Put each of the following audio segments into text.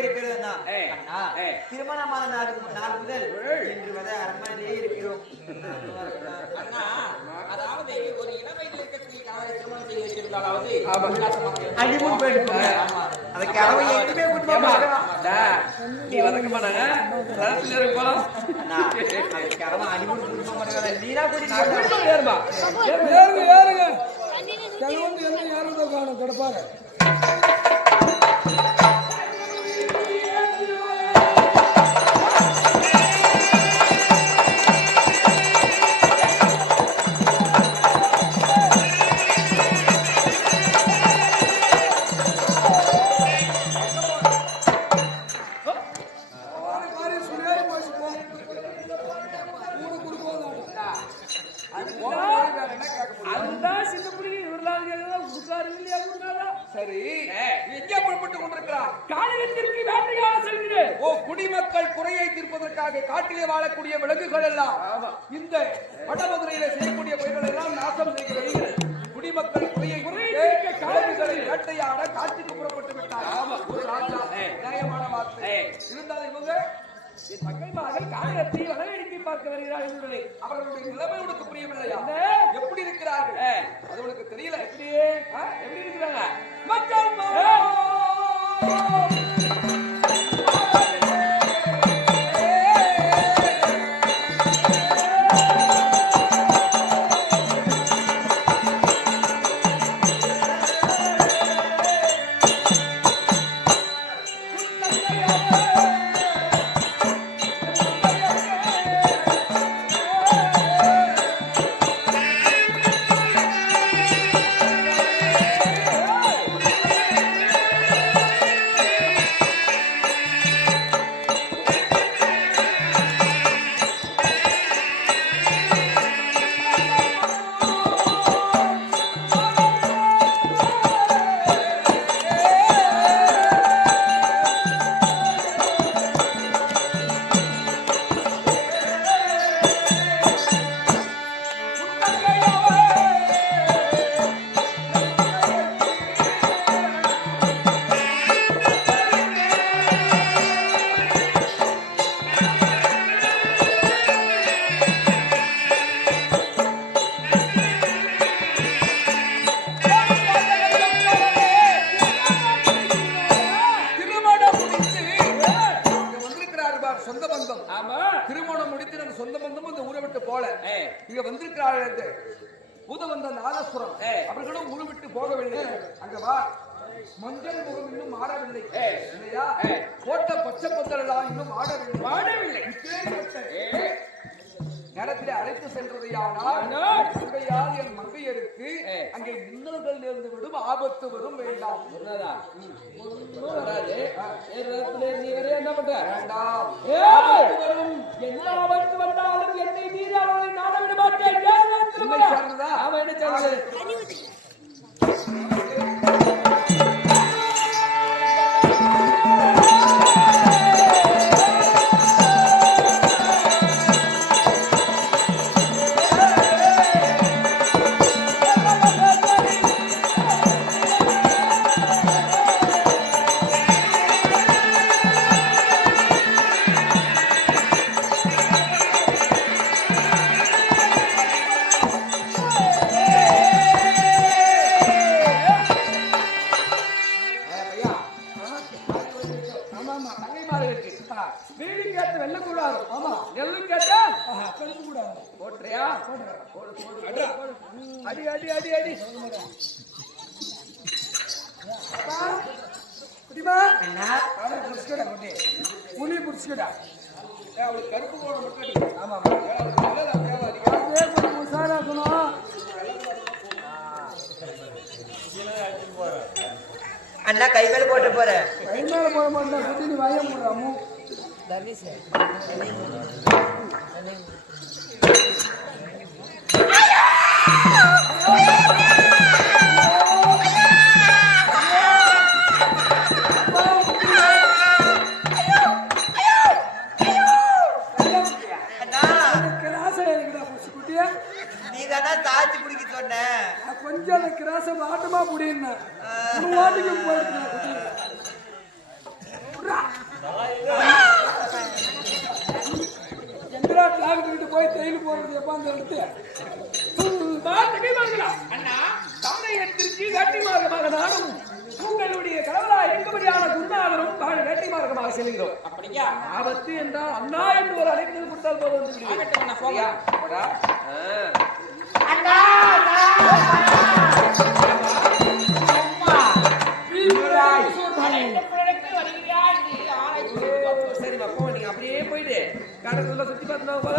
இருக்கிறதுனா திருமணமான நாள் முதல் இன்று வரை அரண்மனையிலே இருக்கிறோம். அதாவது ஒரு இளவயதில் இருக்கக்கூடிய கணவரை திருமணம் செய்து வைத்திருந்தாலாவது அடிமுன் போயிட்டு அதுக்கு அளவு எதுவுமே நீ வதக்க மாட்டாங்க அடிமுன் கொடுக்க மாட்டாங்க. நீரா கூட்டிட்டு ஏறுமா ஏறுங்க கிழவங்க எல்லாம் யாரும் காணும் கிடப்பாரு. சரி, எங்கே புறப்பட்டுக் கொண்டிருக்கிறார்? காலையிலிருந்து வேட்டையாட செல்கிறேன். ஓ, குடிமக்கள் குறையை தீர்ப்பதற்காக காட்டிலே வாழக்கூடிய விலங்குகள் எல்லாம் இந்த வடமதுரையில செய்யக்கூடிய பயிர்கள் எல்லாம் நாசம் செய்கிறது. குடிமக்கள் குறையை காடுகளை வேட்டையாட காட்டுக்கு புறப்பட்டு விட்டார். ஒரு ராஜா நியாயமான வார்த்தை இருந்தாலும் இவங்க மக்கள் காலத்தை வளவேடிக்கை பார்க்க வருகிறார்கள். அவர்களுடைய நிலைமை உனக்கு புரியவில்லையா? எப்படி இருக்கிறார்கள் அது உனக்கு தெரியல. எப்படி இருக்கிறாங்க மக்கள்? திருமணம் முடித்து நம்ம சொந்த பந்தமும் இந்த ஊரை விட்டு போல இங்க வந்திருக்கிறார்கள். பூதவந்த நாதஸ்வரம் அவர்களும் ஊரை விட்டு போகவில்லை. அங்க வா, மஞ்சள் முகம் இன்னும் மாறவில்லை இல்லையா? போட்ட பச்சை பந்தல் எல்லாம் இன்னும் மாறவில்லை. நேரத்திலே அழைத்து சென்றதையானால் என் மங்கையருக்கு அங்கே இன்னல்கள் நேர்ந்து விடும், ஆபத்து வரும். வேண்டாம் என்ன பண்ற? வேண்டாம், என்ன ஆபத்து வந்தாலும் என்னை மீறி அவர்களை நாட விட மாட்டேன். அவன் என்ன சொல்றது? அடி அடி அடி அடி புலி புடிச்சுக்கடா. அவளுக்கு கருப்பு போன மட்டும். ஆமா உஷாரா இருக்கணும். அண்ணா கை மேல போட்டு போற. கை மேல போட மாட்டேன். குட்டி நீ வாய போடுறாமோ தாச்சி பிடிக்க சொன்ன கொஞ்சம் அந்த கிராச ஆட்டமா புடின்னு வாட்டுக்கு போயிட்டு போறது எப்பாந்து எடுத்து அண்ணா தானையத்திற்கு வேட்டை மார்க்கமாக நானும் உங்களுடைய கடவுளா எங்குபடியான குருநாதரும் வேட்டை மார்க்கமாக செல்கிறோம். அப்படியா? ஆபத்து என்றால் அண்ணா என்று ஒரு அழைப்பு கொடுத்தால் போது வந்து ஆகட்டும் அண்ணா, போங்க. அண்ணா சரிம்மா போ, நீங்க அப்படியே போயிட்டு கடற்கரை சுத்தி பார்த்து போல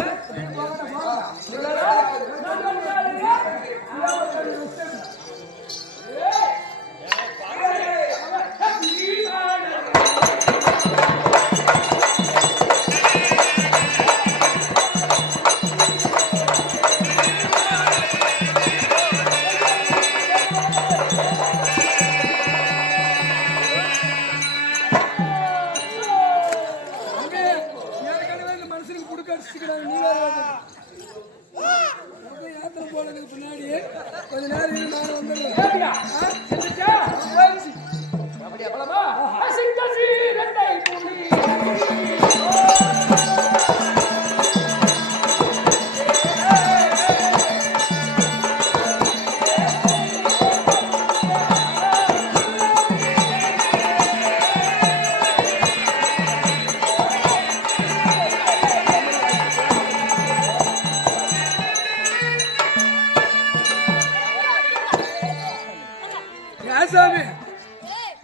பின்னாடி கொஞ்ச நேரம் நான் வந்துடுறேன். அப்படியா பலமா சாமி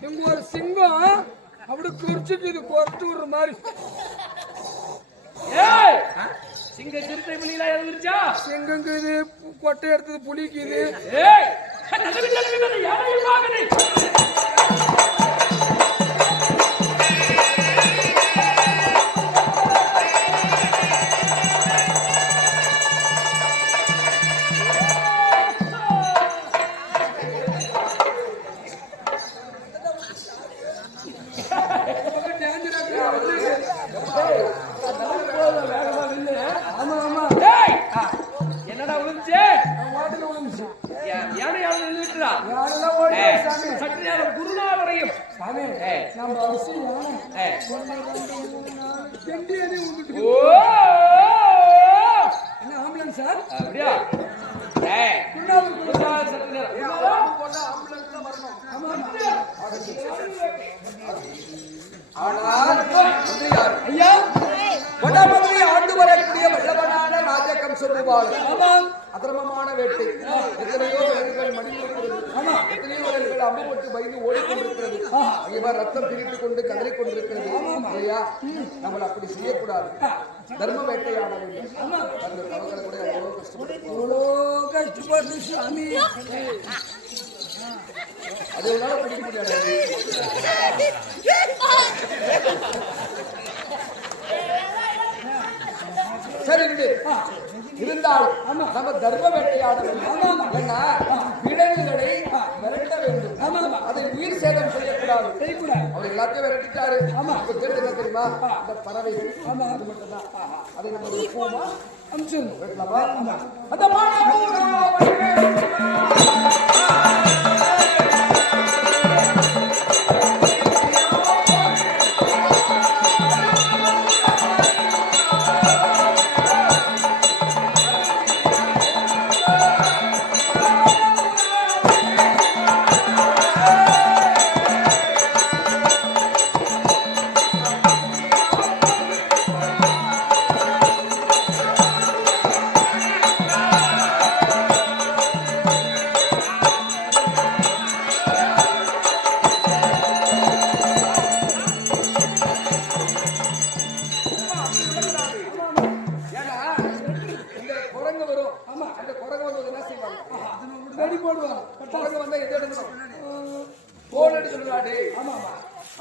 இங்க ஒரு சிங்கம் அப்படி குறிச்சுக்கு இது குறைச்சு விடுற மாதிரி. சிங்க சிறுத்தை புலிகளா எழுந்துருச்சா? சிங்கங்க இது கொட்டை எடுத்தது புலிக்கு இது. என்னடா விழுந்துச்சு? யானை சற்று நேரம் குருநாதரையும் நம்ம என்ன ஆம்புலன்ஸ் சார்? அப்படியா? சற்று நேரம் ஐயா வடமதுரை ஆண்டு வரக்கூடிய வல்லவனான ராஜகம் சொல்லுவாள். அதர்மமான வேட்டை எத்தனையோ வீரர்கள் மடிந்திருக்கிறது. எத்தனையோ வீரர்கள் அம்புப்பட்டு பயந்து ஓடிக்கொண்டிருக்கிறது. இவர் ரத்தம் பிரித்துக் கொண்டு கதறிக் கொண்டிருக்கிறது. ஐயா நம்மளை அப்படி செய்யக்கூடாது. தர்ம வேட்டையாட வேண்டும். அந்த தவறுகளை கூட எவ்வளவு கஷ்டப்பட்டு சாமி அது ஒரு பிடிக்க முடியாது. சரி இருந்தாலும் நம்ம தர்ம வேட்டையாட வேண்டும். விலங்குகளை விரட்ட வேண்டும். அதை உயிர் சேதம் செய்யக்கூடாது. அவர் எல்லாத்தையும் விரட்டிட்டாரு. தெரியுமா அந்த பறவை அது மட்டும்தான். அதை நம்ம அம்சமா அந்த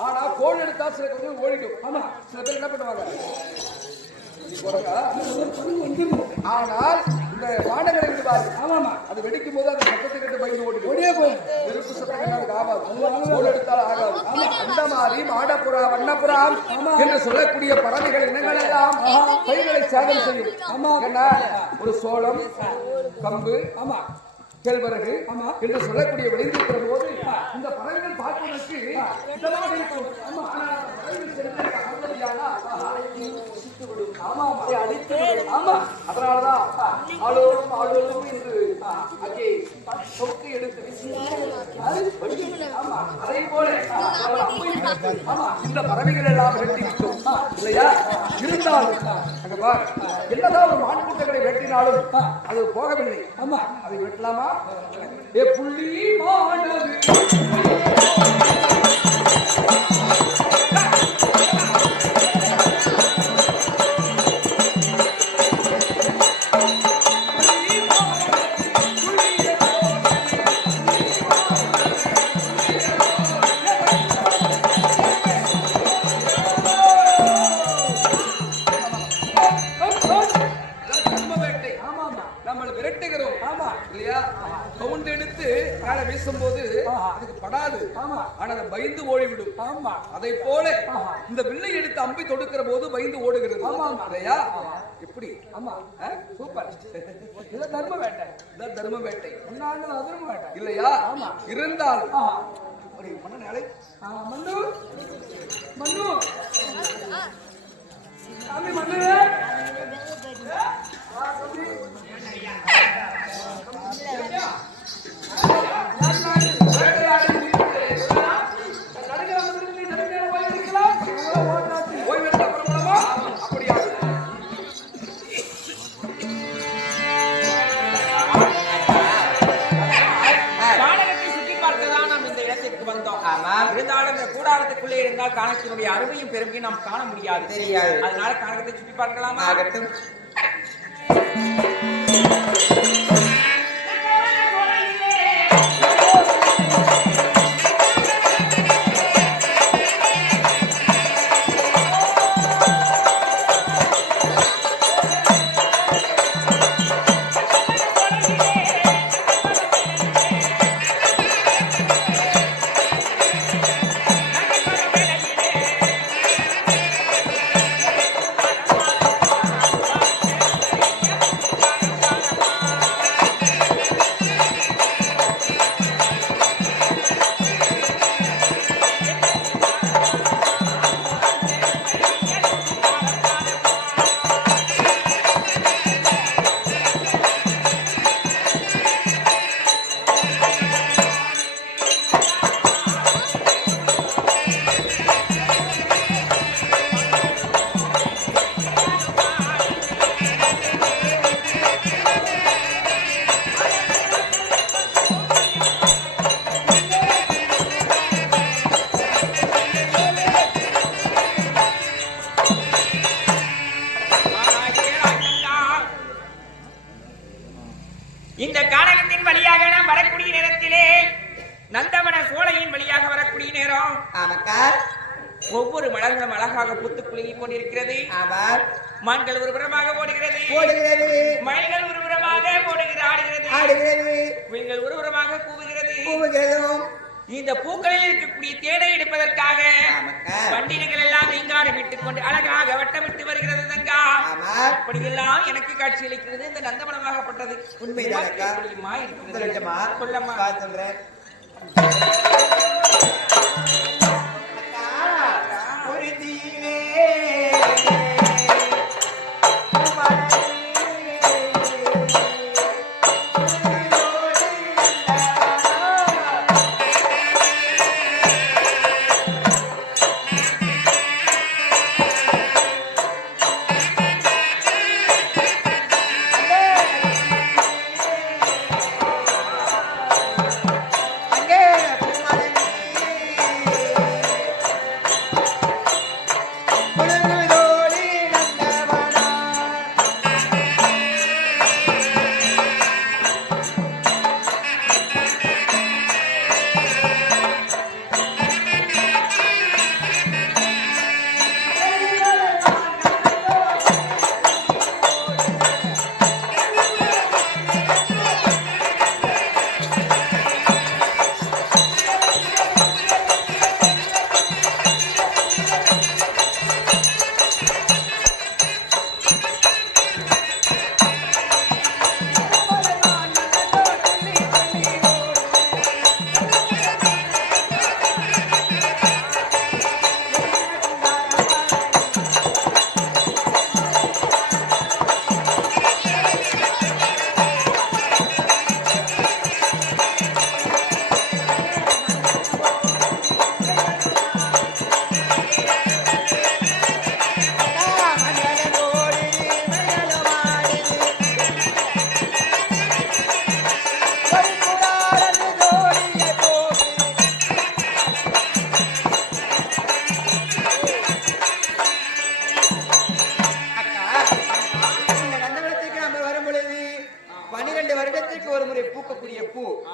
ஆனா போன் எடுத்தா சில கொஞ்சம் ஓடிடும். சில பேர் என்ன பண்ணுவாங்க, ஆனால் இந்த வானகரை அது வெடிக்கும் போது அந்த சத்தத்தை கட்டு பயந்து ஓடிடும். நெருப்பு சத்தம் அதுக்கு ஆகாது, போன் எடுத்தாலும் ஆகாது. அந்த மாதிரி மாடப்புறா வண்ணப்புறா என்று சொல்லக்கூடிய பறவைகள் இனங்கள் எல்லாம் பயிர்களை சேதம் செய்யும். என்ன ஒரு சோளம் கம்பு கேழ்வரகு என்று சொல்லக்கூடிய விளைந்திருக்கிற போது இந்த பறவைகள் பார்ப்பதற்கு விட்டானா புசித்து விடும். ஆமா அதை அடித்து விடும். ஆமா அதனாலதான் ஆளோடும் என்று அங்கே சொக்கு எடுத்து ஆமா அதே போல ஆமா இந்த பறவைகள் எல்லாம் வெட்டி விட்டோம் இல்லையா? இருந்தாலும் அங்க பார் என்னதான் ஒரு மான் கூட்டங்களை வெட்டினாலும் அது போகவில்லை. ஆமா அதை வெட்டலாமா? ஏ புள்ளி மாணவர் பயந்து ஓடிவிடும். ஆமா அதை போல இந்த வில்லை எடுத்து அம்பை தொடுக்கிற போது பயந்து ஓடுகிறது. ஆமா இல்லையா? எப்படி? ஆமா சூப்பர். இது தர்ம வேட்டை. இது தர்ம வேட்டை. தர்ம வேட்டை இல்லையா? ஆமா இருந்தால் ஒரு மன்னன் அலை மன்னு மன்னு சாமி மன்னு காணகத்தினுடைய அருமையும் பெருமையும் நாம் காண முடியாது. தெரியாது. அதனால காணகத்தை சுற்றி பார்க்கலாமா? ஆகட்டும். இந்த கானகத்தின் வழியாக நாம் வரக்கூடிய நேரத்திலே நந்தவன சோலையின் வழியாக வரக்கூடிய நேரம் ஒவ்வொரு மலர்களும் அழகாக பூத்து குலுங்கிக் கொண்டிருக்கிறது. மான்கள் ஒரு புறமாக ஓடுகிறது, மயில்கள் ஒரு புறமாக ஆடுகிறது, குயில்கள் ஒரு புறமாக கூவுகிறது. இந்த பூக்களில் இருக்கக்கூடிய தேனை எடுப்பதற்காக வண்டிகள் எல்லாம் நீங்காடு விட்டுக் கொண்டு அழகாக வட்டமிட்டு வருகிறது. தங்கா அப்படியெல்லாம் எனக்கு காட்சி அளிக்கிறது. இந்த நந்தவனமாகப்பட்டது உண்மைதான். சொல்லம்மா சொல்றேன்.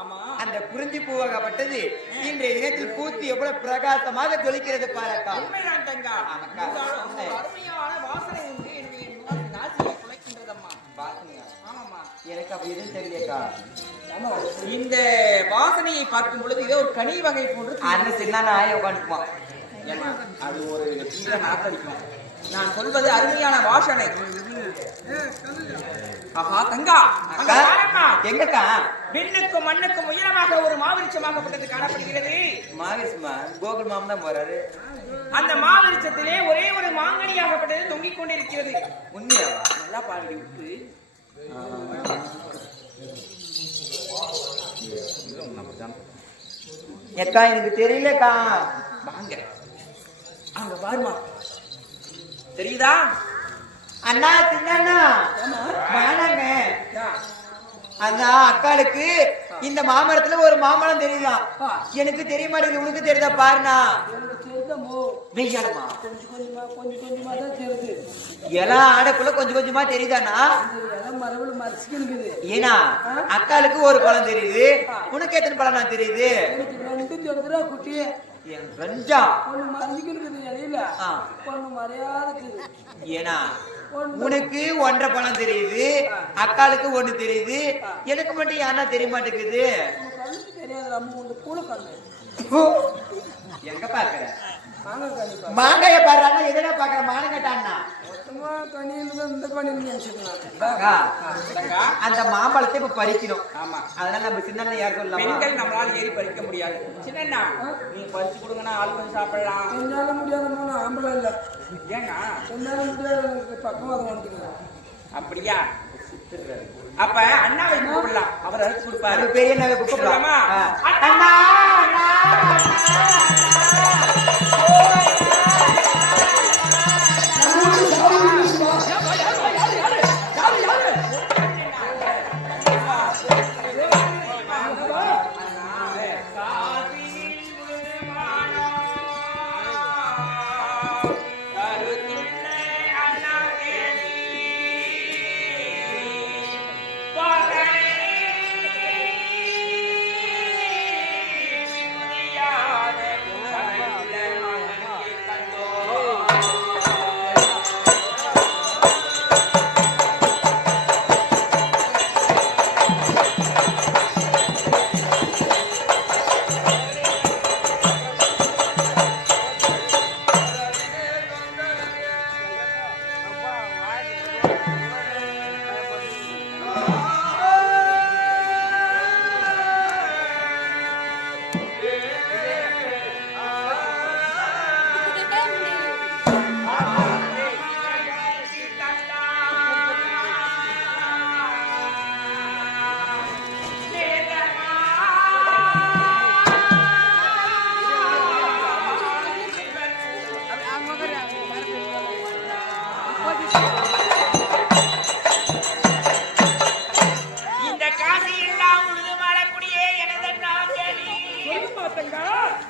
ஆமா. அந்த குறிஞ்சி பூவாகப்பட்டது இன்றைய தினத்தில் பூத்து எவ்வளவு பிரகாசமாக ஜொலிக்கிறது பாருக்கா. உண்மைதான் தங்கா. ஆமாக்கா. இருந்தாலும் ஒரு அருமையான வாசனை உண்டு. என்னுடைய நாசியை குலைக்கின்றதம்மா. வாசனையா? ஆமாம்மா. எனக்கு அப்ப எதுவும் தெரியலக்கா. இந்த வாசனையை பார்க்கும் பொழுது ஏதோ ஒரு கனி வகை போன்று அந்த சின்ன நாயை உட்காந்துக்குவான். ஏம்மா, அது ஒரு தீர நாத்தடிக்கும். நான் சொல்வது அருமையான வாசனை. ஆஹா தங்கா, அங்க பாரும்மா. எங்கக்கா? விண்ணுக்கும் மண்ணுக்கும் உயரமாக ஒரு மாவிருட்சமாகப்பட்டது காணப்படுகிறது. மாவிஸ்மா கோகுல் மாமன் தான் போறாரு. அந்த மாவிருட்சத்திலே ஒரே ஒரு மாங்கனியாகப்பட்டது தொங்கிக் கொண்டிருக்கிறது. உண்மையாவா? நல்லா பாருங்க விட்டு. ஏக்கா எனக்கு தெரியலக்கா. வாங்க அங்க பாருமா, தெரியுதா? அண்ணா சின்ன வேணாங்க. அண்ணா அக்காளுக்கு இந்த மாமரத்துல ஒரு மாமரம் தெரியுதான். எனக்கு தெரிய மாட்டேங்குது. உனக்கு தெரியுதா பாருண்ணா. வெய்யாலமா கொஞ்சம் கொஞ்சமா தான் தெரியுது. எல்லாம் ஆடக்குள்ள கொஞ்சம் கொஞ்சமா தெரியுதாண்ணா. மரபுல மறைச்சிக்கிது. ஏன்னா அக்காளுக்கு ஒரு பழம் தெரியுது, உனக்கு எத்தனை பழம் நான் தெரியுது? ரெண்டும் தெரியுதுடா குட்டி. ரெண்டா? ஒண்ணு மறைஞ்சிக்கிது இடையில, ஒண்ணு மறையாதுக்குது. ஏன்னா உனக்கு ஒன்றரை பழம் தெரியுது, அக்காளுக்கு ஒண்ணு தெரியுது, எனக்கு மட்டும் யாருன்னா தெரிய மாட்டேங்குது. தெரியாது. நம்ம கூட கண்ணு எங்க பாக்குற? மாங்காய் கனி மாங்காய பாடுறாங்க. எதுனா பாக்குற? மானங்கட்டான்னா இந்த கனி அந்த மாம்பழத்தை இப்ப பறிக்கணும். ஆமா, அதனால நம்ம சின்ன யார் சொல்லலாம். பெண்கள் நம்மளால ஏறி பறிக்க முடியாது. சின்னண்ணா, நீ பறிச்சு கொடுங்கன்னா ஆள் கொஞ்சம் சாப்பிடலாம். என்னால முடியாத ஆம்பளை இல்ல. ஏன்னா என்னால முடியாத பக்கவாதம் வந்துக்கிறேன். அப்படியா? அப்ப அண்ணாவை கூப்பிடலாம், அவர் அழைச்சு கொடுப்பாரு. பெரிய அண்ணாவை கூப்பிடலாமா? அண்ணா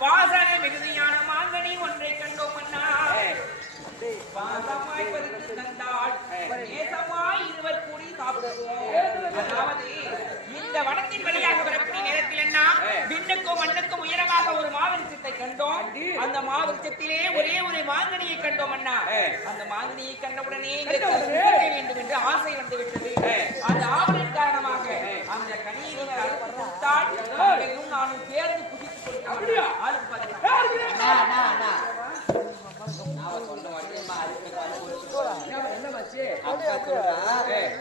வாசனை மிகுதியான மாங்கனி ஒன்றை கண்டோம் அண்ணா. பாசமாய் பறித்து தந்தாள், நேசமாய் இருவர் கூடி சாப்பிடுவோம். அதாவது இந்த வனத்தின் வழியாக வரக்கூடிய நேரத்தில் என்ன, விண்ணுக்கும் மண்ணுக்கும் உயரமாக ஒரு மாவிருட்சத்தை கண்டோம். அந்த மாவிருட்சத்திலே ஒரே ஒரு மாங்கனியை கண்டோம் அண்ணா. அந்த மாங்கனியை கண்டவுடனே வேண்டும் என்று ஆசை வந்து விட்டது. அந்த ஆவலின் காரணமாக அந்த கனியை அறுத்து கொடுத்தால் நானும் சேர்ந்து குதித்துக் கொண்டேன். அப்படியா?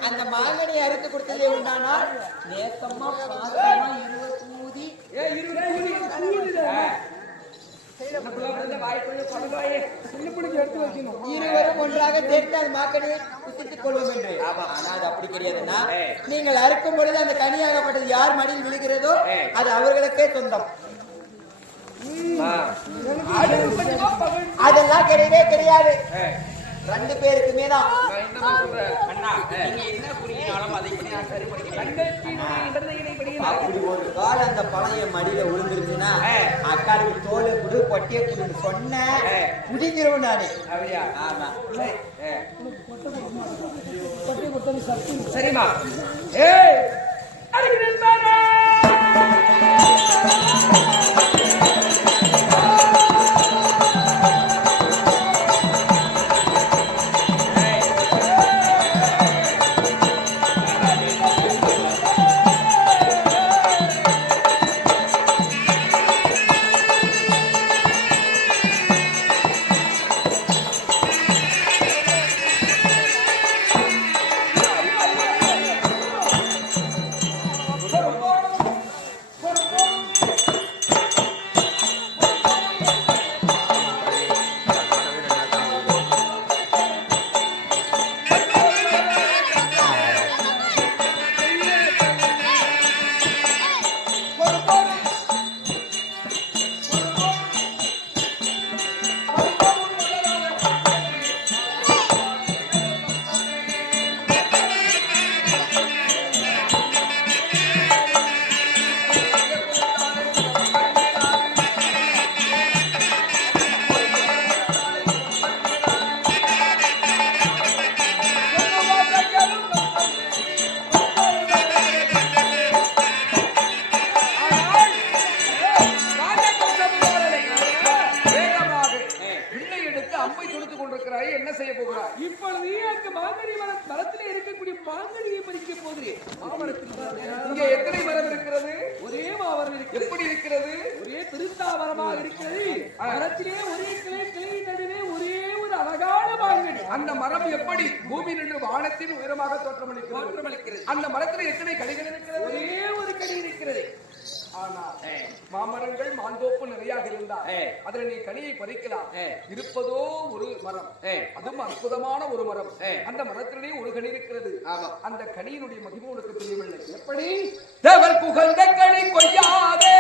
அந்த மாங்கனியை அறுத்து கொடுத்ததே உண்டானால் நேசமா பாசமா இருவர் கூதி இருவரும் ஒன்றாக சேர்த்து அந்த மாக்கனியை குத்தித்துக் கொள்வோம் என்று. ஆனா அது அப்படி கிடையாதுன்னா, நீங்கள் அறுக்கும் பொழுது அந்த கனியாகப்பட்டது யார் மடியில் விழுகிறதோ அது அவர்களுக்கே சொந்தம். அதெல்லாம் கிடையவே கிடையாது. ரெண்டு பேருக்குமே தான். அப்படி ஒரு கால அந்த பழைய மடியில விழுந்துருச்சுன்னா அக்காளுக்கு தோலை குடு பொட்டிய குடுன்னு சொன்ன முடிஞ்சிருவோம் நானு. ஆமா சரிமா. ஏய் அம்பை தொடுத்துக் கொண்டிருக்கிறாய், என்ன செய்ய போகிறாய்? இப்பொழுது அங்கு மாங்கனி மரத்திலே இருக்கக்கூடிய மாங்கனியை பறிக்க போகிறேன். இங்கே எத்தனை மரம் இருக்கிறது? ஒரே மாமரம் இருக்கிறது. எப்படி இருக்கிறது? ஒரே திருத்தாவரமாக இருக்கிறது. மரத்திலே ஒரே கிளை, கிளை நடுவே ஒரே ஒரு அழகான மாங்கனி. அந்த மரம் எப்படி பூமி நின்று வானத்தின் உயரமாக தோற்றமளிக்கிறது? அந்த மரத்தில் எத்தனை கனிகள் இருக்கிறது? ஒரே ஒரு கனி இருக்கிறது. ஆனால் மாமரங்கள் மாந்தோப்பு நிறைய இருந்தா அதுல நீ கனியை பறிக்கலாம். இருப்பதோ ஒரு மரம், அதுவும் அற்புதமான ஒரு மரம். அந்த மரத்திலே ஒரு கனி இருக்கிறது. அந்த கனியினுடைய மகிமை உனக்கு தெரியவில்லை. எப்படி? தேவர் புகழ்ந்த கனி கொய்யாதே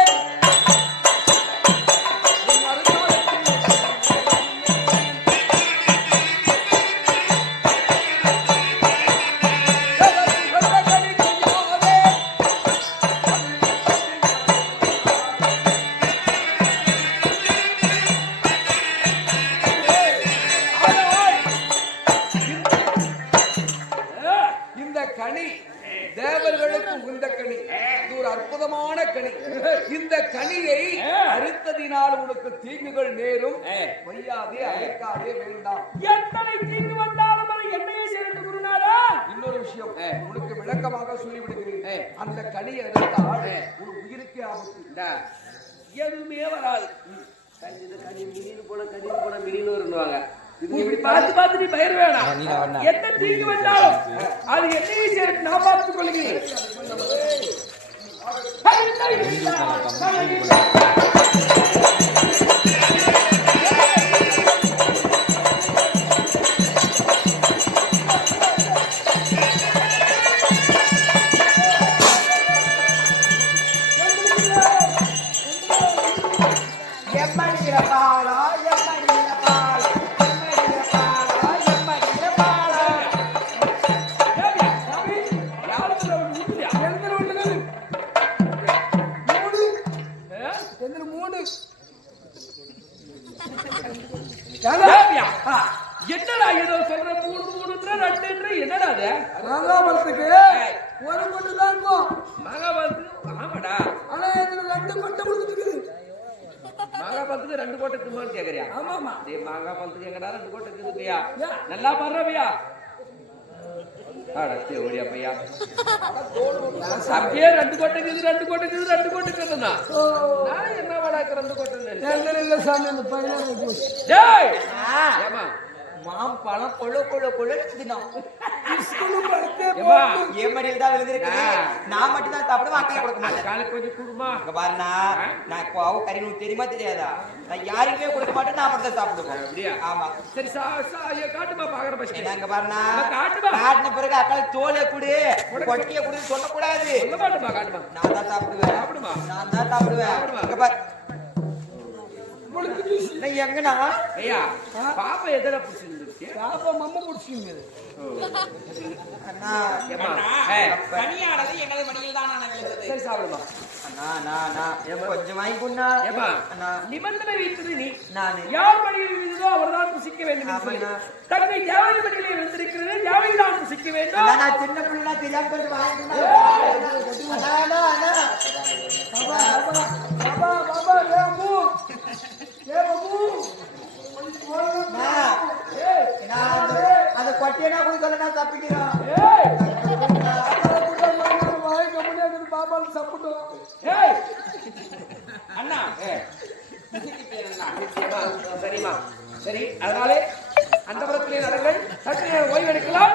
தேவர்களுக்கு உந்த கனி. இது ஒரு அற்புதமான கனி. இந்த கனியை அறுத்ததினால் உனக்கு தீங்குகள் நேரும். வையாதே, அழைக்காதே, வேண்டாம். எத்தனை தீங்கு வந்தாலும் அதை என்னையே சேர்ந்து குருநாதா. இன்னொரு விஷயம் உனக்கு விளக்கமாக சொல்லிவிடுகிறேன். அந்த கனியை அறுத்தால் ஒரு உயிருக்கே ஆபத்து. எதுவுமே வராது. கனி மினின்னு போல கனின்னு போல மினின்னு வருவாங்க. பார்த்து பார்த்து நீ பயிர் வேணாம். எந்த தீங்கு வந்தாலும் அது என்னையே சேர்த்து நான் பார்த்துக் கொள்கிறேன். என்னடா ஏதோ சொல்ற மூணு மூணுன்ற ரெண்டு என்னடா அது? மகாபாரத்துக்கு ஒரு கொண்டு தான் இருக்கும். மகாபாரத்துக்கு ஆமாடா. ஆனா இதுல ரெண்டு கொட்டை கொடுத்துருக்கு. மகாபாரத்துக்கு ரெண்டு கோட்டை இருக்குமான்னு கேக்குறியா? ஆமாமா. மகாபாரத்துக்கு எங்கடா ரெண்டு கோட்டை இருக்குதுயா? நல்லா பாடுறவையா? ஓடியா பையா அப்படியே ரெண்டு கோட்டை ரெண்டு கோட்டை ரெண்டு கோட்டை நான் என்ன வளர்க்க ரெண்டு கோட்டை சாமி அந்த பையன் மாம் பழம் கொழு கொழு கொழு தினம் பழத்தை என் மடியில் தான் விழுந்திருக்கு. நான் மட்டும் தான் சாப்பிடுவேன், அக்கா கொடுக்க மாட்டேன். காலுக்கு கொஞ்சம் குடுமா பாருண்ணா, நான் இப்போ அவ கறி உனக்கு தெரியுமா தெரியாதா? நான் யாருக்குமே கொடுக்க மாட்டேன், நான் மட்டும் தான் சாப்பிடுவேன். அப்படியா? ஆமா. சரி காட்டுமா பாக்குற பட்சம் நாங்க பாருண்ணா, காட்டுமா. காட்டின பிறகு அக்கால தோலை குடு கொட்டிய குடு சொல்லக்கூடாது. சொல்ல மாட்டுமா? காட்டுமா. நான் தான் சாப்பிடுவேன். சாப்பிடுமா? நான் தான் சாப்பிடுவேன். எங்கண்ணா ஐயா பாப்பா எதிர பிடிச்சிருந்துச்சு? பாப்பா மம்ம பிடிச்சிங்க. கனியானது எனது மடியில் தான் விழுந்தது. சரி சாப்பிடுமா. கொஞ்சம் வாங்கி கொண்டா. நிபந்தனை வைத்தது நீ. நான் யார் மடியில் விழுந்ததோ அவர்தான் புசிக்க வேண்டும். தன்னை யாவை மடியிலே விழுந்திருக்கிறது, யாவை தான் புசிக்க வேண்டும். நான் சின்ன பிள்ளை தெரியாம கொஞ்சம் வாங்கி அந்த கொட்டியனா குடிக்கலன்னா தப்பிக்கிறான். அண்ணா சரிம்மா சரி அதனாலே அந்த புறத்திலே நடங்கள் சற்று நேரம் ஓய்வு எடுக்கலாம்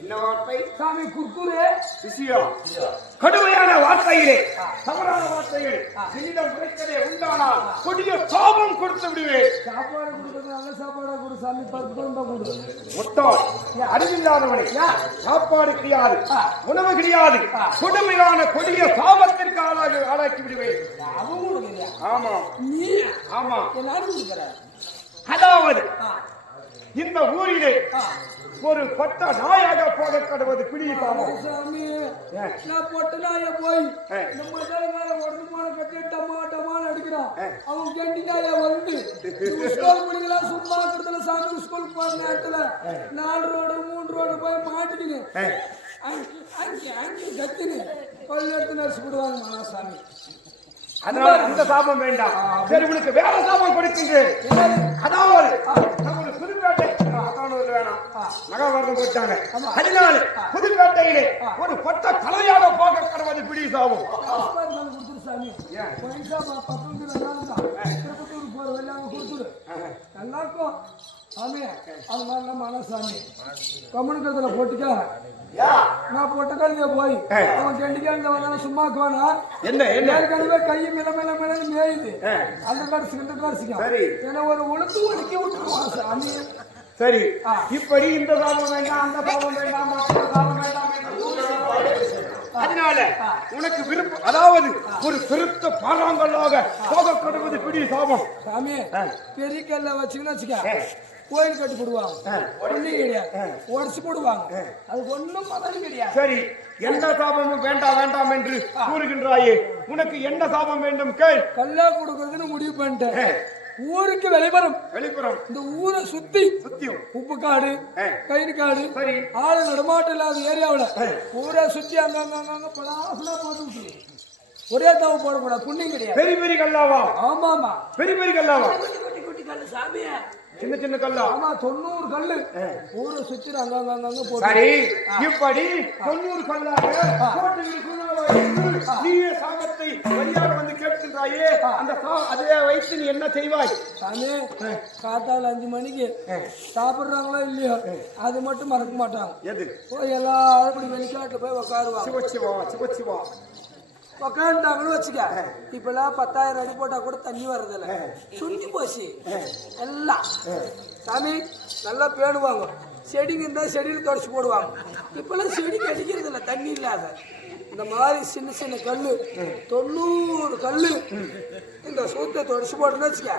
என்ன வார்த்தை? சாமி குர்குரே சிசியா, கடுமையான வார்த்தையிலே தவறான வார்த்தைகள் என்னிடம் உரைக்கவே உண்டானால் கொடிய சாபம் கொடுத்து விடுவேன். சாப்பாடு கொடுக்குறது நல்ல சாப்பாடா கொடு சாமி, பருப்பு குழம்பா கொடு. முட்டாள், அறிவில்லாதவனை, சாப்பாடு கிடையாது, உணவு கிடையாது, கொடுமையான கொடிய சாபத்திற்கு ஆளாக்கி விடுவேன். அவங்க ஆமா, நீ ஆமா. எல்லாரும் கொடுக்குற. அதாவது இந்த ஊரிலே ஒரு பட்ட நாயாக போக கடுவது பிடி சாபம். சாமி நான் பொட்ட நாய போய் நம்ம மேல உடம்பு போன கட்டி டமா டமான்னு அடிக்கிறான். அவன் கெண்டி நாய வந்து ஸ்கூல் படிக்கலாம் சும்மா இருக்கிறதுல சாமி ஸ்கூலுக்கு போற நேரத்துல 4 ரோடு 3 ரோடு போய் மாட்டிக்கின்னு அங்கே கத்தினு கொள்ளு எடுத்து நடிச்சு விடுவாங்க மகாசாமி. அதனால அந்த சாபம் வேண்டாம். சரி, உனக்கு வேற சாபம் கொடுக்கின்றேன். அதாவது நம்ம புதுப்பேட்டை வேணாம், மகாபாரதம் போட்டாங்க. அதனால புதுப்பேட்டையிலே ஒரு பொட்ட தலையாக போக கடவுது பிடி சாபம். கொடுத்துரு சாமி, திருப்பத்தூர் போற வெள்ளாங்க கொடுத்துரு, நல்லா இருக்கும் சாமி. அது மாதிரி மனசாமி கம்யூனிகேஷன்ல போட்டுக்க. நான் பொட்டக்காலிய போய் அவன் கெண்டிக்காங்க வந்தாலும் சும்மா கோனா என்ன ஏற்கனவே கை மில மில மிலன்னு மேயுது. அந்த காட்சி இந்த காட்சிக்கும் ஏன்னா ஒரு உளுந்து ஒடுக்கி விட்டுருவான் சாமி. சரி, இப்படி இந்த சாபம் வேண்டாம், அந்த சாபம் வேண்டாம், மற்ற சாபம் வேண்டாம். அதனால உனக்கு விருப்பம், அதாவது ஒரு பெருத்த பாறாங்கல்லாக போக கடுவது பிடி சாபம். சாமி பெரிய கல்ல வச்சுக்கன்னு வச்சுக்க, கோயில் கட்டி போடுவாங்க, ஒண்ணும் கிடையாது, உடச்சு போடுவாங்க, அது ஒண்ணும் பதவி கிடையாது. சரி, எந்த சாபமும் வேண்டாம் வேண்டாம் என்று கூறுகின்றாயே, உனக்கு என்ன சாபம் வேண்டும் கேள். கல்லா கொடுக்கறதுன்னு முடிவு பண்ணிட்டேன். ஊருக்கு வெளிப்புறம் இந்த ஊரை சுத்தியும் உப்பு காடு கயிறு காடு ஆளு நடமாட்டம் இல்லாத ஏரியாவில் ஊரை சுத்தி அங்க பலாசலா போட்டு ஒரே தாவ போடக்கூடாது, புண்ணியம் கிடையாது. பெரிய பெரிய கல்லாவா? ஆமா ஆமா, பெரிய பெரிய கல்லாவா? குட்டி கல்லு சாமிய, சின்ன சின்ன கல்லா? ஆமா, 90 கல்லு ஊரை சுத்தி அங்க போட்டு. சரி, இப்படி 90 கல்லாக நீயே சாபத்தை வழியாக வந்து கேட்கின்றாயே, அந்த அதை வைத்து நீ என்ன செய்வாய்? சாமி காத்தால 5 மணிக்கு சாப்பிடுறாங்களோ இல்லையோ அது மட்டும் மறக்க மாட்டாங்க. எது? போய் எல்லாரும் இப்படி வெளிக்காட்டுல போய் உட்காருவாங்க. சிவச்சிவா உக்காண்டாங்கன்னு வச்சுக்க, இப்பெல்லாம் 10,000 அடி போட்டா கூட தண்ணி வர்றதில்ல, சுண்டி போச்சு எல்லாம். சாமி நல்லா பேணுவாங்க, செடிங்க இருந்தா செடியில் தொடச்சு போடுவாங்க. இப்பெல்லாம் செடிக்கு அடிக்கிறது இல்லை தண்ணி இல்லாத. இந்த மாதிரி சின்ன சின்ன கல்லு 90 கல்லு இந்த சூத்தை தொடச்சு போட்டோன்னு வச்சுக்க,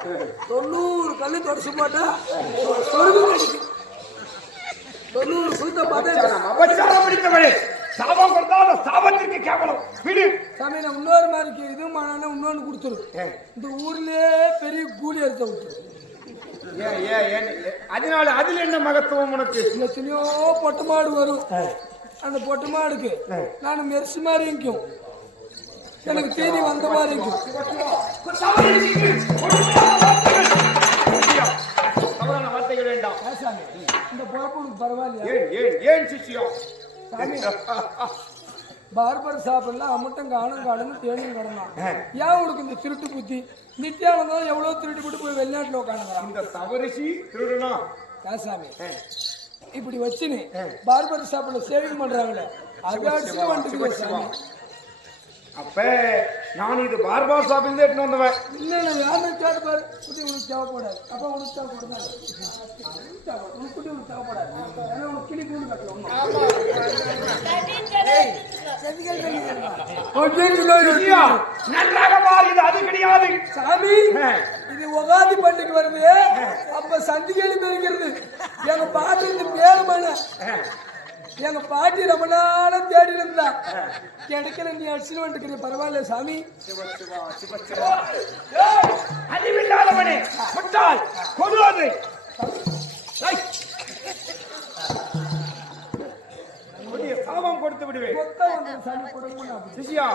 90 கல்லு தொடச்சு போட்டா சொருகு கிடைக்கும். 90 சூத்தை பார்த்தா சாபம் கொடுத்தால் சாபத்திற்கு கேவலம் விடு. சாமி நான் இன்னொரு மாதிரி இது மன இன்னொன்னு கொடுத்துரு, இந்த ஊர்லயே பெரிய கூலி எடுத்து விட்டுரு. அதனால அதுல என்ன மகத்துவம் உனக்கு? எத்தனையோ பொட்டு மாடு வரும், அந்த பொட்டு மாடுக்கு நான் மெரிசு மாதிரி இருக்கும், எனக்கு தேதி வந்த மாதிரி இருக்கும். வார்த்தைகள் வேண்டாம் சாமி, இந்த பொழப்பு பரவாயில்லையா? ஏன் சிஷ்யம்? சாமி பார்பர் சாப்பிடலாம் அம்மட்டம் காணும் தேனும் கடலாம். ஏன் உனக்கு இந்த திருட்டு புத்தி? நித்தியானந்தான் எவ்வளவு திருட்டு போட்டு போய் வெளிநாட்டுல உட்காந்துக்கிறான். இந்த தவறிசி திருடுனா சாமி இப்படி வச்சுன்னு பார்பர் ஷாப்ல சேவிங் பண்றாங்களே, அது அடிச்சு வந்துட்டு சாமி. அப்ப நான் இது பார்பர் ஷாப்பில் எடுத்து வந்தவன். இல்ல யாருமே கேட்டு பாரு, குட்டி உனக்கு தேவைப்படாது, அப்பா உனக்கு தேவைப்படுதாங்க, உனக்கு குட்டி உனக்கு தேவைப்படாது, ஏன்னா உனக்கு கிளி கூண்டு கட்டலாம். நன்றாக பாரு, இது அது கிடையாது சாமி. இது உகாதி பண்டிகை வருது, அப்ப சந்திகேலி பெருகிறது. எங்க பாட்டி இந்த பேரு மன எங்க பாட்டி ரொம்ப நாளும் தேடி இருந்தா கிடைக்கல, நீ அடிச்சு வந்துக்கிறீ, பரவாயில்ல சாமி. அறிவில்லாதவனே, முட்டாள், கொடாது. சாபம் கொடுத்து விடுவேன். சிஷியா,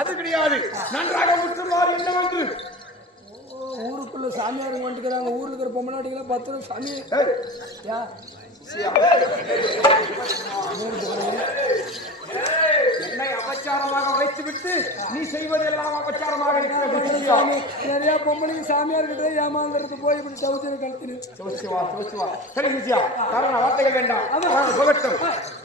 அது கிடையாது. நன்றாக முற்றுவார் என்னவென்று ஊருக்குள்ள சாமியார் வந்துக்கிறாங்க. ஊர்ல இருக்கிற பொம்மநாட்டிகளை 10 சாமி என்னை அபச்சாரமாக வைத்துவிட்டு நீ செய்வதெல்லாம் அபச்சாரமாக இருக்கிறது சிஷ்யா. நிறைய பொம்பளைங்க சாமியார் கிட்ட ஏமாந்துறது போய் இப்படி சவுச்சரி கழுத்தினு சிவசிவா. சரி சிஷ்யா, காரண வார்த்தைகள் வேண்டாம். சொல்லட்டும்.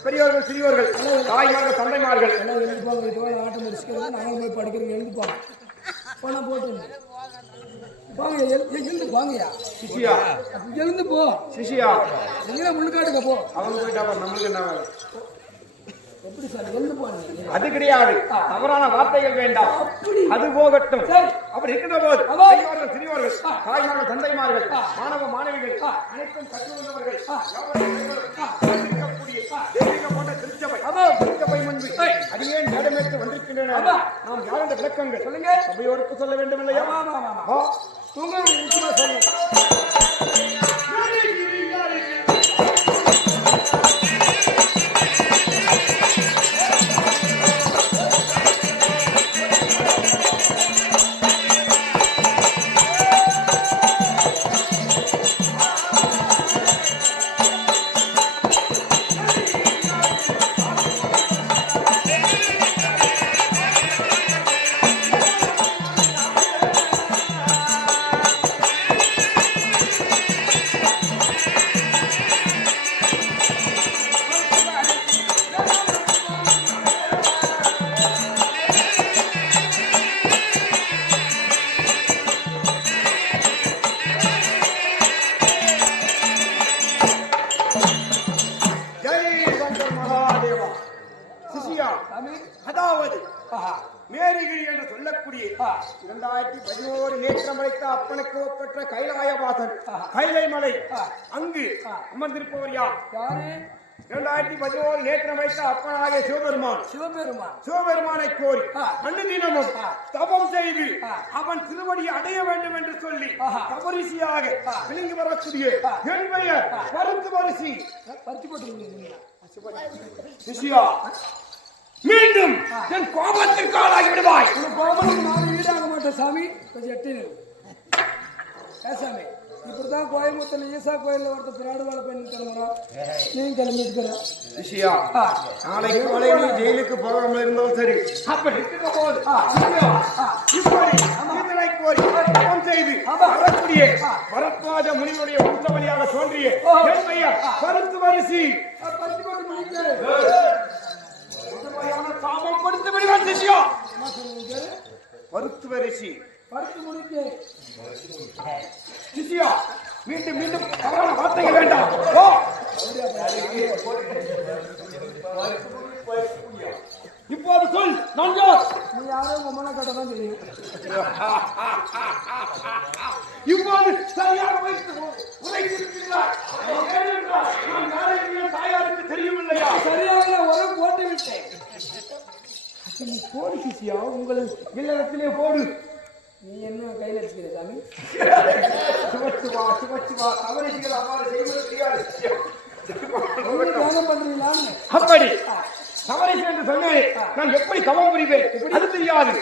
பெரியவர்கள் சிறியவர்கள் தாய்மார்கள் தந்தைமார்கள் எல்லாம் எழுந்து போங்க. இதுவரை ஆட்டம் முடிச்சுக்கிறது நாங்கள் போய் படிக்கிறோம். எழுந்து போங்க. போனா போட்டு வாங்க. எழுந்து போங்கயா சிஷ்யா. எழுந்து போ சிஷ்யா, எங்கே முள்ளுக்காட்டுக்க போ. அவங்க போயிட்டா நம்மளுக்கு என்ன வேலை? எப்படி சார் எழுந்து போனீங்க? அது கிடையாது. தவறான வார்த்தைகள் வேண்டாம். அது போகட்டும். அப்படி இருக்கின்ற போது பெரியவர்கள் சிறியவர்கள் தாய்மார்கள் தந்தைமார்கள் மாணவ மாணவிகள் அனைத்தும் கற்றுள்ளவர்கள் திருச்சபை முன்பு அடியே நேரமேற்று வந்திருக்கின்றன. நாம் யார் என்ற விளக்கங்கள் சொல்லுங்க. சபையோருக்கு சொல்ல வேண்டும் இல்லையா? சொல்லுங்க. அதாவது மேரிகிரி என்று சொல்லக்கூடிய 2011 நேற்றம் வைத்த அப்பனுக்கு ஒப்பற்ற கைலாயவாசன் கைலை மலை அங்கு அமர்ந்திருப்பவர் யார்? 2011 நேற்றம் வைத்த அப்பனாகிய சிவபெருமானை கோரி அன்னுதினமும் தபம் செய்து அவன் திருவடியை அடைய வேண்டும் என்று சொல்லி தபரிசியாக விளங்கி வரக்கூடிய என் பெயர் பருத்துவரிசி. சிஷ்யா, மீண்டும் என் கோபத்திற்கு ஆளாகி விடுவாய். கோபத்துக்கு நான் ஈடாக மாட்டேன் சாமி. கொஞ்சம் எட்டினு சாமி. இப்படிதான் கோயம்புத்தூர்ல ஈசா கோயில்ல ஒருத்தர் பிராடு வேலை பண்ணி தருவான். நீ கிளம்பிட்டு விஷயா நாளைக்கு காலை நீ ஜெயிலுக்கு போகாம இருந்தாலும் சரி. அப்படி இருக்கிற போது செய்து வரக்கூடிய பரத்வாஜ முனிவனுடைய வம்சவழியாக தோன்றிய என் பெயர் பருத்துவரிசி. சாபம் கொடுத்து விடுவான் சிஷ்யா. பருத்துவரிசி சிஷ்யா, மீண்டும் மீண்டும் தவறான வார்த்தைகள் வேண்டாம். இப்போது சொல், நான் யார்? நீ யாரும் உமனை கட்டதான் தெரியும். இப்போது சரியாக வைத்து உரைத்திருக்கிறார். நான் யாரையும் தாயாருக்கு தெரியும் இல்லையா? சரியாக உரம் போட்டு விட்டேன். நீ போடு சிசியா, உங்கள் இல்லத்திலே போடு. நீ என்ன கையில் வச்சுக்கிற சாமி? சிவச்சுவா தவறுகள் அவ்வாறு செய்வது தெரியாது. தியானம் பண்றீங்களான்னு அப்படி தவறு என்று சொன்னேன். நான் எப்படி தவம் புரிவேன் அது தெரியாது.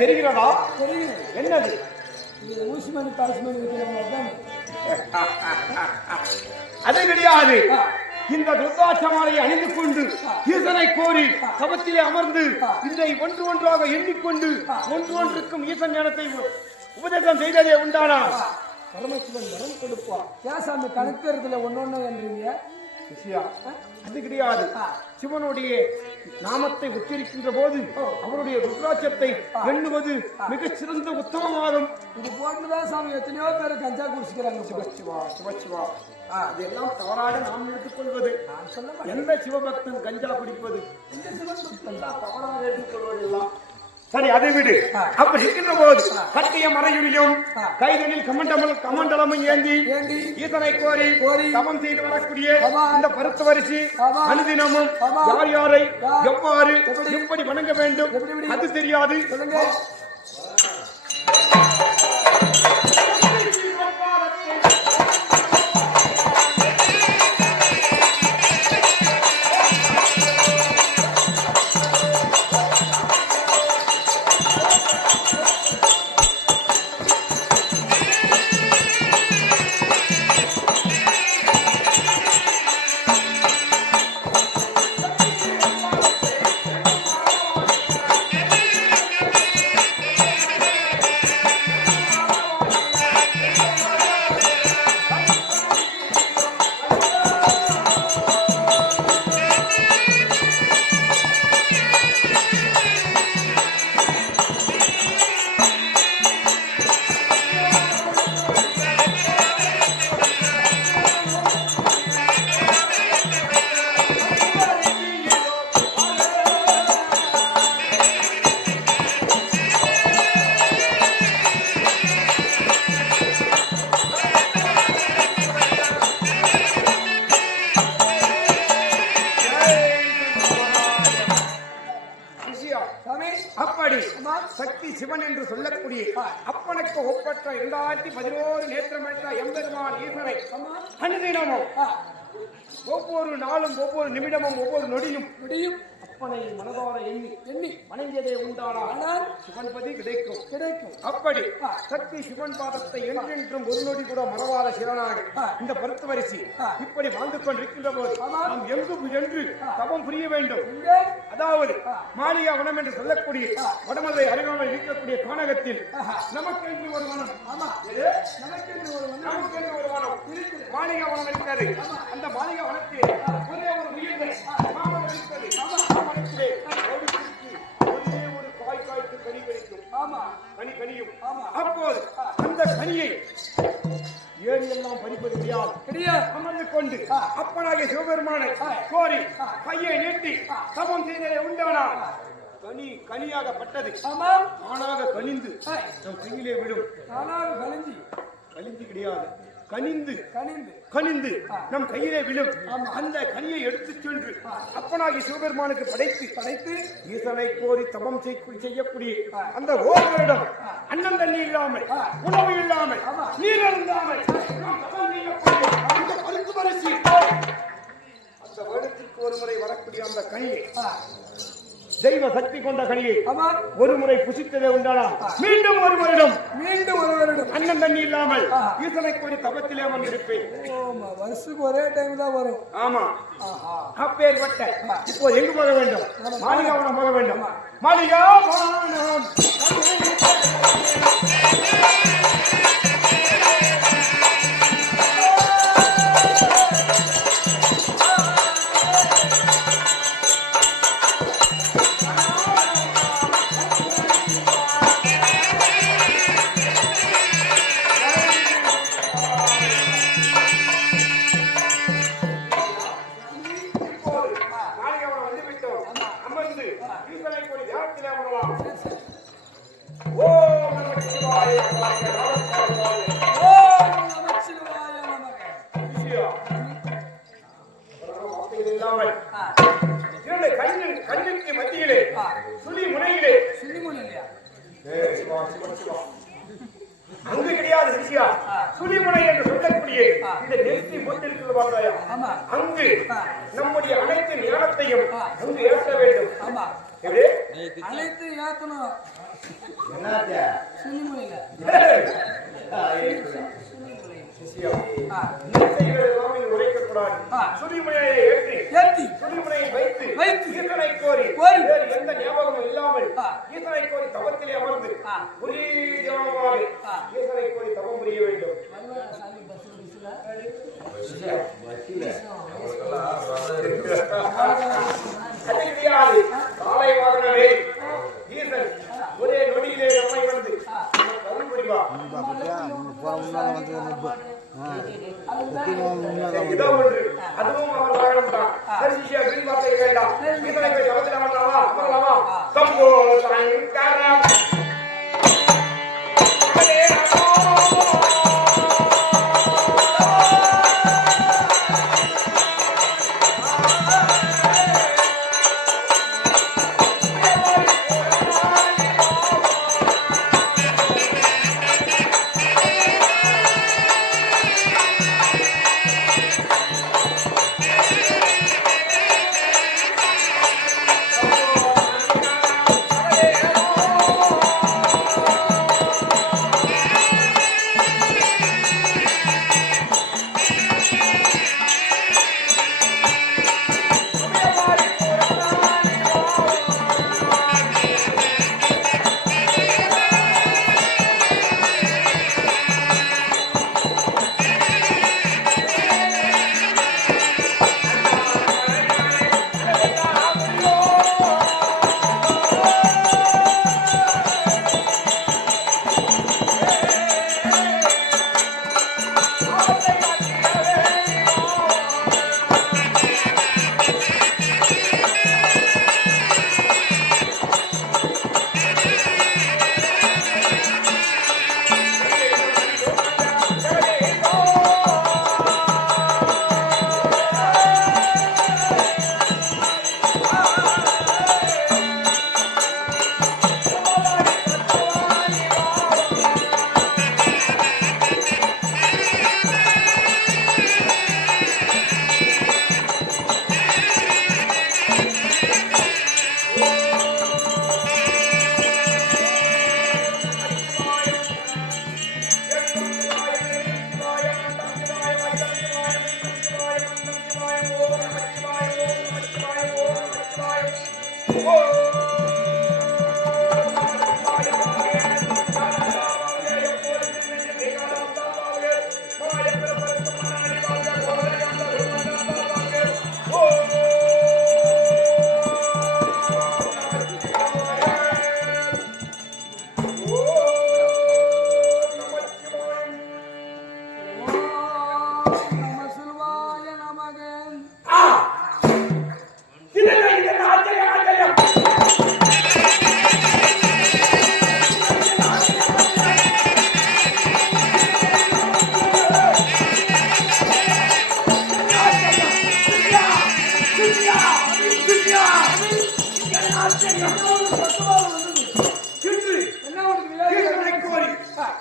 தெரிகிறதா? தெரியுது. என்னது? இது ஊசிமணி தாசிமணி இருக்கிற மாதிரி தான். அது கிடையாது. இந்த ருத்ராட்சமாலையை அணிந்து கொண்டு ஈசனை கோரி கவத்திலே அமர்ந்து இதை ஒன்று ஒன்றாக எண்ணிக்கொண்டு ஒன்று ஒன்றுக்கும் ஈசன் ஞானத்தை உபதேசம் செய்ததே உண்டானா? பரமசிவன் வரம் கொடுப்பா. ஏசாமி கணக்கிறதுல ஒன்னொன்னு என்றீங்க விஷயா? அது கிடையாது. சிவனுடைய நாமத்தை உச்சரிக்கின்ற போது அவருடைய ருத்ராட்சத்தை எண்ணுவது மிக சிறந்த உத்தமமாகும். இது போட்டுதான் சாமி எத்தனையோ பேர் கஞ்சா குடிச்சுக்கிறாங்க. சிவசிவா சிவசிவா அதெல்லாம் தவறாக நாம் எடுத்துக்கொள்வது. நான் சொல்ல எந்த சிவபக்தன் கஞ்சா குடிப்பது இந்த சிவன் தவறாக எடுத்துக்கொள்வதெல்லாம் சரி, அதை விடு. அப்படி இருக்கின்ற போது கட்டிய மறையுறியும் கைகளில் கமண்டலமும் ஏந்தி ஈசனை கோரி தவம் செய்து வரக்கூடிய இந்த பருத்த வரிசை அனுதினமும் யார் யாரை எவ்வாறு எப்படி வணங்க வேண்டும் அது தெரியாது. அப்படி சக்தி சிவன் என்று சொல்லக்கூடிய அப்பனுக்கு ஒப்பற்ற 2011 நேத்திரமற்ற எம்பெருமான் ஈஸ்வரை அனுதினமும் ஒவ்வொரு நாளும் ஒவ்வொரு நிமிடமும் ஒவ்வொரு நொடியும் அப்பனை மனதார எண்ணி வணங்கியதே உண்டானால் சிவன்பதி கிடைக்கும். அப்படி சக்தி சிவன் பாதத்தை என்றென்றும் ஒரு நொடி கூட மனவாத சிவனாக இந்த பருத்த வரிசை இப்படி வாழ்ந்து கொண்டிருக்கின்ற போது நாம் எங்கு என்று தவம் புரிய வேண்டும். அதாவது மாளிகா வனம் என்று சொல்லக்கூடிய வடமலை அருகாமல் இருக்கக்கூடிய கானகத்தில் நமக்கென்று ஒரு வனம், நமக்கென்று ஒரு வனம் மாளிகா வனம் இருக்கிறது. அந்த மாளிகா வனத்தில் ஒரே ஒரு உயிரை மாமரம் இருக்கிறது. ஒரே ஒரு காய்க்கு கனி கிடைக்கும். கனியும். அப்போது அந்த கனியை ஏரியெல்லாம் பறிப்பது முடியாது. அமர்ந்து கொண்டு அப்பனாகிய சிவபெருமானை கோரி கையை நீட்டி தவம் செய்ததை உண்டானால் கனியாகப்பட்டது ஆனாக கனிந்து நம் கையிலே விடும். கலிந்து கிடையாது, கனிந்து நம் கையிலே விழும். அந்த கனியை எடுத்துச் சென்று அப்பனாகி சிவபெருமானுக்கு படைத்து ஈசனை கோரி தவம் செய்யக்கூடிய அந்த ஓரிடம் அன்னம் தண்ணி இல்லாமல், உணவு இல்லாமல், நீர் இல்லாமல் அந்த பருத்து வரிசை அந்த வருடத்திற்கு ஒரு முறை வரக்கூடிய அந்த கனியை தெய்வ சக்தி கொண்ட கனியை ஒரு முறை புசித்ததே உண்டானால் மீண்டும் ஒரு வருடம் அண்ணன் தண்ணி இல்லாமல் ஈசனை கோரி தபத்திலே வந்திருப்பேன். வருஷத்துக்கு ஒரே டைம் தான் வரும். ஆமா, அப்பேற்பட்ட இப்போ எங்கு போக வேண்டும்? மாளிகாவனம் போக வேண்டும். மாளிகாவனம் கண்ணுக்கு மத்தியிலே சுழி முனையிலே அங்கு கிடையாது சிஷ்யா. சுழிமுனை என்று சொல்லக்கூடிய இந்த நெருக்கி போட்டிருக்கிறது பார்த்தாயா, அங்கு நம்முடைய அனைத்து ஞானத்தையும் அங்கு ஏற்ற வேண்டும். எப்படி அனைத்து ஏத்தணும் சுனிமுனையில சுழிமுனையை ஏற்றி சுழிமுனையை வைத்து ஈசனை கோரி வேறு எந்த ஞாபகமும் இல்லாமல் ஈசனை கோரி தவத்திலே அமர்ந்து ஈசனை கோரி தவம் புரிய வேண்டும். காலை வாகனமே ஈசன் ஒரே நொடியிலே நம்மை வந்து தவம் புரிவார். இதோ ஒன்று, அதுவும் அவர் வாகனம் தான். சரிசியா வீண் வார்த்தை வேண்டாம். ஈசனை போய் தவத்தில் அமரலாமா? கம்போ சங்கரம்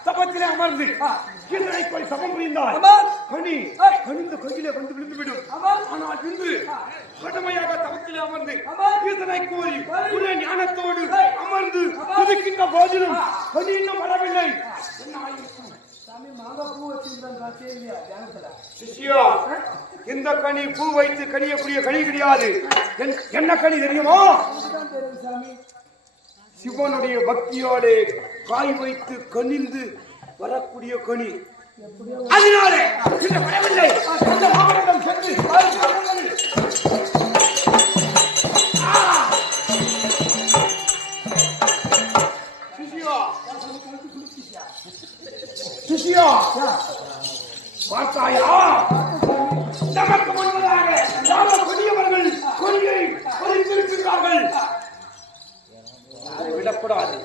தபத்திலே அமர்ந்து ஈசனை கோரி தவம் புரிந்தார். கனி கனிந்த கையிலே வந்து விழுந்து விடும். ஆனால் பின்பு கடுமையாக தவத்திலே அமர்ந்து ஈசனை கோரி ஒரே ஞானத்தோடு அமர்ந்து துதிக்கின்ற போதிலும் கனி இன்னும் வரவில்லை. சிஷ்யா, இந்த கனி பூ வைத்து கனியக்கூடிய கனி கிடையாது. என்ன கனி தெரியுமா? சிவனுடைய பக்தியோடு காய் வைத்து கனிந்து வரக்கூடிய கனி. அதனாலே இந்த வரவில்லை. அந்த மாமனிடம் சென்று சிஷ்யா பார்த்தாயா, நமக்கு முன்பதாக யாரோ கொடியவர்கள் கொடியை கொதித்திருக்கிறார்கள். அதை விடக்கூடாது.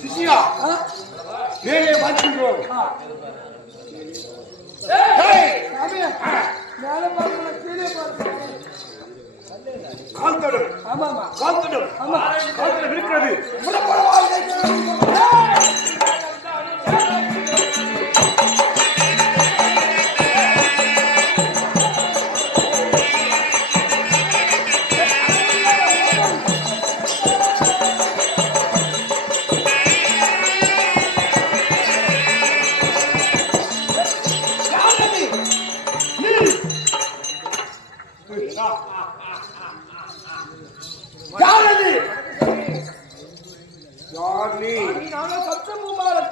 சிஷ்யா, மேலே பார்க்கின்றோம். மேலே பார்க்கணும், கீழே பார்க்கணும். கால் தடம் ஆமாமா கால் தடம் ஆமா கால் தடம் இருக்கிறது யாரது யார் நீ நானும் சப்தபூபாலன்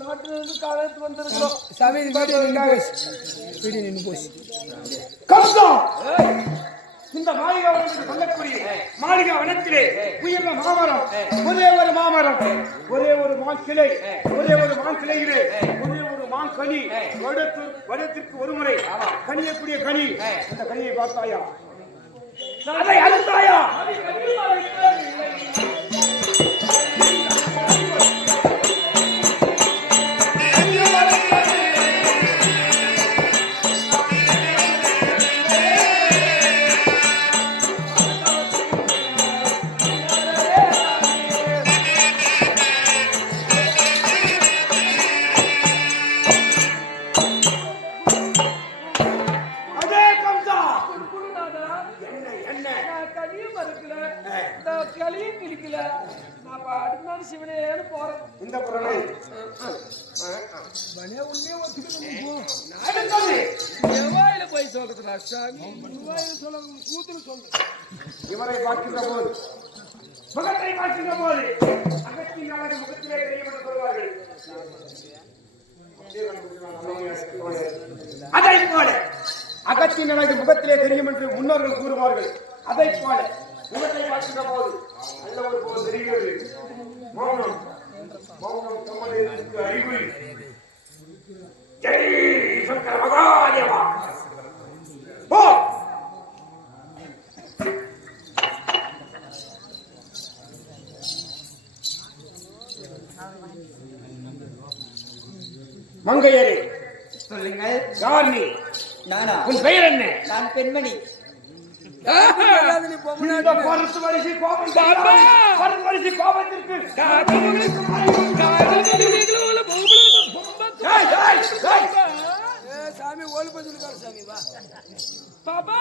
நாட்டிலிருந்து காலத்துக்கு வந்திருக்கிறோம் சாமி வீடு நின்று போச்சு கம்சா இந்த மாளிகை வனத்துக்கு சொல்லக்கூடிய மாளிகை வனத்திலே உயர்ந்த மாமரம் ஒரே ஒரு மாமரம் ஒரே ஒரு மாங்கிளை ஒரே ஒரு மாங்கிளையிலே ஒரே ஒரு மாங்கனி வருடத்திற்கு ஒரு முறை கனியக்கூடிய கனி இந்த கனியை பார்த்தாயா அதை அழுத்தாயா அதே கம்சா என்ன கலியும் மறுக்கல கலியும் கிழிக்கல நான் அடுத்த நாள் சிவனேன்னு போறேன் இந்த புறனை உண்மையே ஒத்துக்கணும் அடுத்தது செவ்வாயில போய் சொல்றதுடா சாமி செவ்வாயில சொல்ல கூத்துல சொல்லு இவரை பார்க்கின்ற போது முகத்தை பார்க்கின்ற போது அகத்தின் அழகு முகத்திலே தெரியப்பட்டு கொள்வார்கள் அதை போல அகத்தின் அழகு முகத்திலே தெரியும் என்று முன்னோர்கள் கூறுவார்கள் அதை போல முகத்தை பார்க்கின்ற போது நல்ல ஒரு போது தெரிகிறது மௌனம் மௌனம் சம்மதத்துக்கு அறிகுறி ஜெய் சங்கர மகாதேவா போ மங்கையரே சொல்லுங்கள். யார் நீ நானா? உன் பெயர் என்ன நான் பெண்மணி. நீ பொம்மனா இந்த பருத்து வரிசை கோபம் பருத்து வரிசை கோபத்திற்கு ஏய், ஏய், ஏய். சாமி ஓலு பதிலுக்கார சாமி வா பாப்பா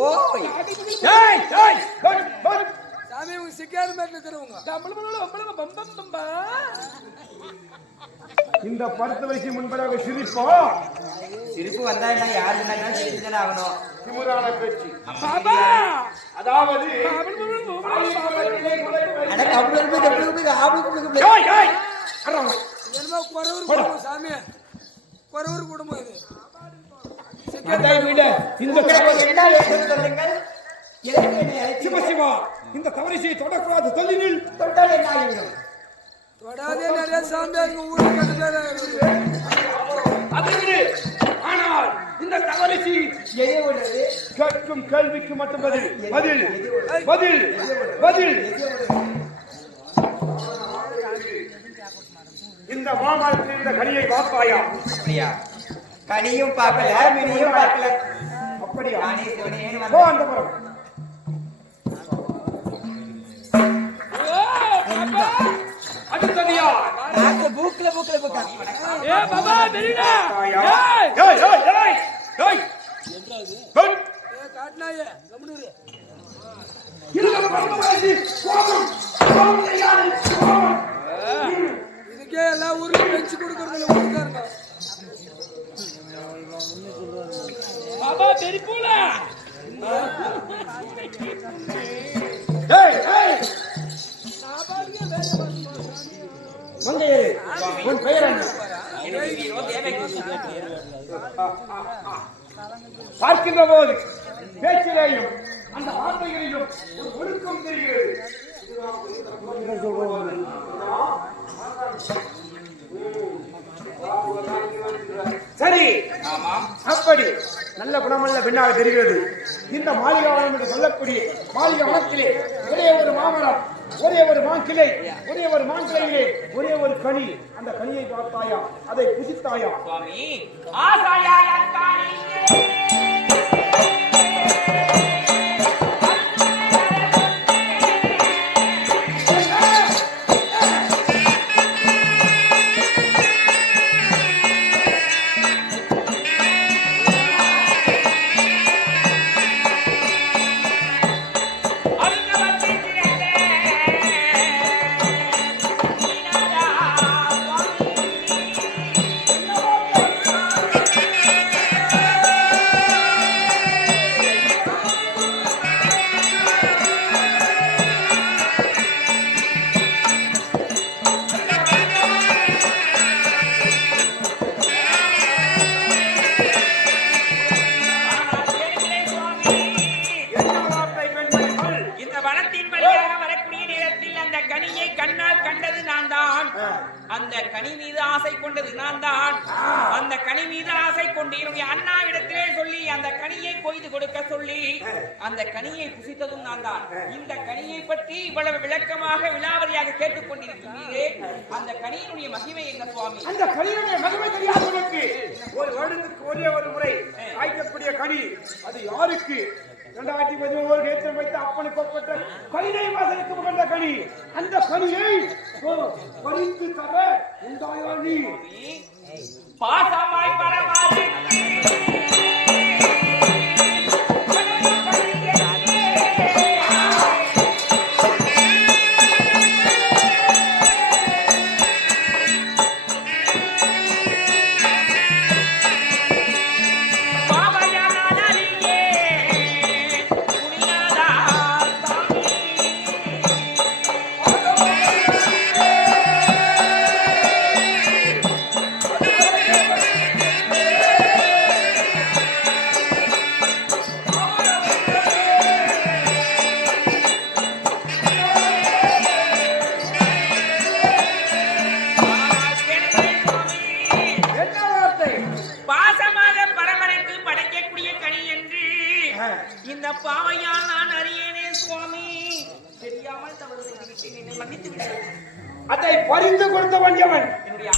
ஓய். ஏய், ஏய், ஏய், ஏய். சாமி உங்க சிக்காரு மேட்ல தருவாங்க டம்பள பம்பம் பம்பா இந்த பருத்து வரிசை முன்பதாக சிரிப்போ சிரிப்பு வந்தா என்ன யாரு என்ன சிரிச்சுதானே ஆகணும். திமுறான பேச்சு பாப்பா அதாவது அட கம்பளுக்கு கம்பளுக்கு ஆபளுக்கு ஏய், ஏய். அறங்க. என்னமோ குறவர் குடும்பம் சாமி குறவர் குடும்பம் இது அதை விட இந்த உங்களுக்கு என்ன வேண்டும் சொல்லுங்கள். எதற்கு என்னை அழைத்தீர்கள்? சிவ சிவா இந்த தவறிசையை தொடக்கூடாது தொழிலில் தொட்டால் என்ன ஆகிவிடும்? தொடாதே நிறைய சாமி அங்க ஊர்ல கண்டு பேர அதை விடு. ஆனால் இந்த தவறிசை எதை விடுறது? கேட்கும் கேள்விக்கு மட்டும் பதில் பதில் பதில் பதில் இந்த மாமரத்தில் இந்த கனியை பார்த்தாயா அப்படியா? கனியும் பார்க்கல மினியும் பார்க்கல. அப்படியா நானே சிவனேன்னு போ வந்தேன். அந்த புறம் அடுத்ததியா நாக்கு பூக்குல பூக்கா. ஏ பாபா தெரியுடா ஏய் ஏய் ஏய் ஏய் ஏய் ஏ காட்னாயே கம்முனு இந்த பரமவாசி கோபம் கோபம் செய்யாதே கோபம் இதுக்கே எல்லா ஊர்லயும் பெஞ்சு கொடுக்கறதுல ஊர்க்காரங்க பாபா தெரிப்பூல ஏய் ஏய் மங்கையரே உன் பெயர் என்ன பார்க்கின்ற போது பேச்சிலேயும் அந்த வார்த்தைகளிலும் ஒரு ஒழுக்கம் தெரிகிறது சரி அப்படி நல்ல குணமுள்ள பெண்ணாக தெரிகிறது. இந்த மாளிகை வனம் என்று சொல்லக்கூடிய மாளிகை வனத்திலே ஒரே ஒரு மாமரம் ஒரே ஒரு மாங்கிளை ஒரே ஒரு மாங்கிளையிலே ஒரே ஒரு கனி. அந்த கனியை பார்த்தாயா அதை புசித்தாயா சுவாமி ஆசாயா யாக்காரியே அந்த கனி மீது ஆசை கொண்டது நான் தான். அந்த கனி மீது ஆசை கொண்டு என்னுடைய அண்ணாவிடத்திலே சொல்லி அந்த கனியை கொய்து கொடுக்க சொல்லி அந்த கனியை புசித்ததும் நான் தான். இந்த கனியை பற்றி இவ்வளவு விளக்கமாக விலாவரியாக கேட்டுக்கொண்டிருக்கிறீரே, அந்த கனியினுடைய மகிமை என்ன சுவாமி? அந்த கனியுடைய மகிமை தெரியாது உனக்கு? ஒரு வருடத்துக்கு ஒரே ஒரு முறை காய்க்கக்கூடிய கனி, அது யாருக்கு? 2011 ஏற்றம் வைத்த அப்பனுக்கு ஒப்பட்ட கனினை வாசலுக்கு உகந்த கனி. அந்த கனியை பறித்து தர உண்டாயா நீ? பாசமாய் பரமாறு இந்த பாவையால் நான் அறியேனே சுவாமி. தெரியாமல் தவறு செய்துவிட்டேன், என்னை மன்னித்து விடு. அதை பறிந்து கொடுத்தவன் எவன்? என்னுடைய